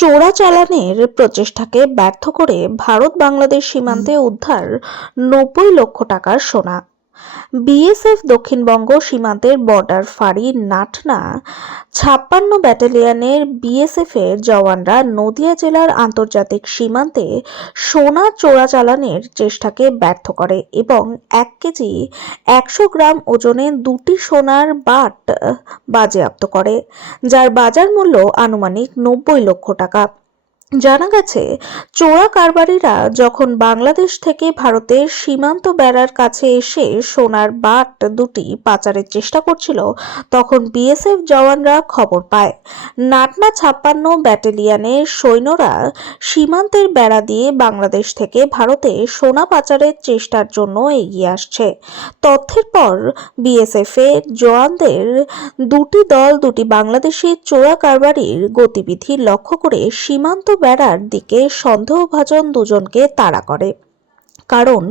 চোরাচালানের প্রচেষ্টাকে ব্যর্থ করে ভারত বাংলাদেশ সীমান্তে উদ্ধার নব্বই লক্ষ টাকার সোনা। বিএসএফ দক্ষিণবঙ্গ সীমান্তের বর্ডার ফাঁড়ি নাটনা ছাপ্পান্ন ব্যাটালিয়নের বিএসএফ এর জওয়ানরা নদিয়া জেলার আন্তর্জাতিক সীমান্তে সোনা চোরাচালানের চেষ্টাকে ব্যর্থ করে এবং এক কেজি একশো গ্রাম ওজনে দুটি সোনার বাট বাজেয়াপ্ত করে, যার বাজার মূল্য আনুমানিক নব্বই লক্ষ টাকা। জানা গেছে, চোরা কারবারিরা যখন বাংলাদেশ থেকে ভারতের সীমান্ত বেড়ার কাছে এসে সোনার বাট দুটি পাচারের চেষ্টা করছিল, তখন বিএসএফ জওয়ানরা খবর পায়। নাটনা ছাপ্পান্ন ব্যাটালিয়নের সৈন্যরা সীমান্তের বেড়া দিয়ে বাংলাদেশ থেকে ভারতে সোনা পাচারের চেষ্টার জন্য এগিয়ে আসছে। তথ্যের পর বিএসএফ এর জওয়ানদের দুটি দল, দুটি বাংলাদেশি চোরা কারবারির গতিবিধি লক্ষ্য করে সীমান্ত বেড়ার দিকে সন্দেহভাজন দুজনকে তাড়া করে। কারণ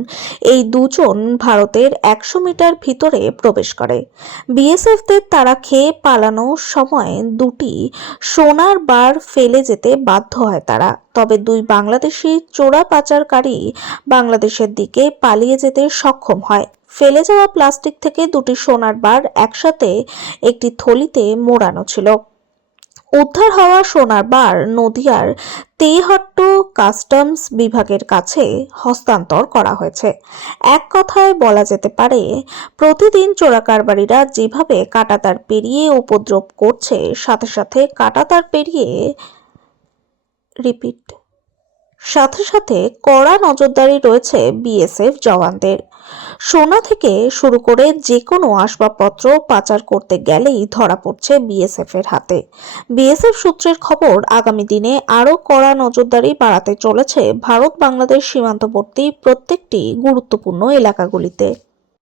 এই দুজন ভারতের একশো মিটার ভিতরে প্রবেশ করে। বিএসএফদের তারা খেয়ে পালানোর সময় দুটি সোনার বার ফেলে যেতে বাধ্য হয় তারা। তবে দুই বাংলাদেশি চোরা পাচারকারী বাংলাদেশের দিকে পালিয়ে যেতে সক্ষম হয়। ফেলে যাওয়া প্লাস্টিক থেকে দুটি সোনার বার একসাথে একটি থলিতে মোড়ানো ছিল। উদ্ধার হওয়া সোনার বার নদিয়ার তেহট্ট কাস্টমস বিভাগের কাছে হস্তান্তর করা হয়েছে। এক কথায় বলা যেতে পারে, প্রতিদিন চোরাকারবারীরা যেভাবে কাটাতার পেরিয়ে উপদ্রব করছে, সাথে সাথে কাটাতার পেরিয়ে রিপিট সাথে সাথে কড়া নজরদারি রয়েছে বিএসএফ জওয়ানদের। সোনা থেকে শুরু করে যে কোনো আসবাবপত্র পাচার করতে গেলেই ধরা পড়ছে বিএসএফ এর হাতে। বিএসএফ সূত্রের খবর, আগামী দিনে আরও কড়া নজরদারি বাড়াতে চলেছে ভারত বাংলাদেশ সীমান্তবর্তী প্রত্যেকটি গুরুত্বপূর্ণ এলাকাগুলিতে।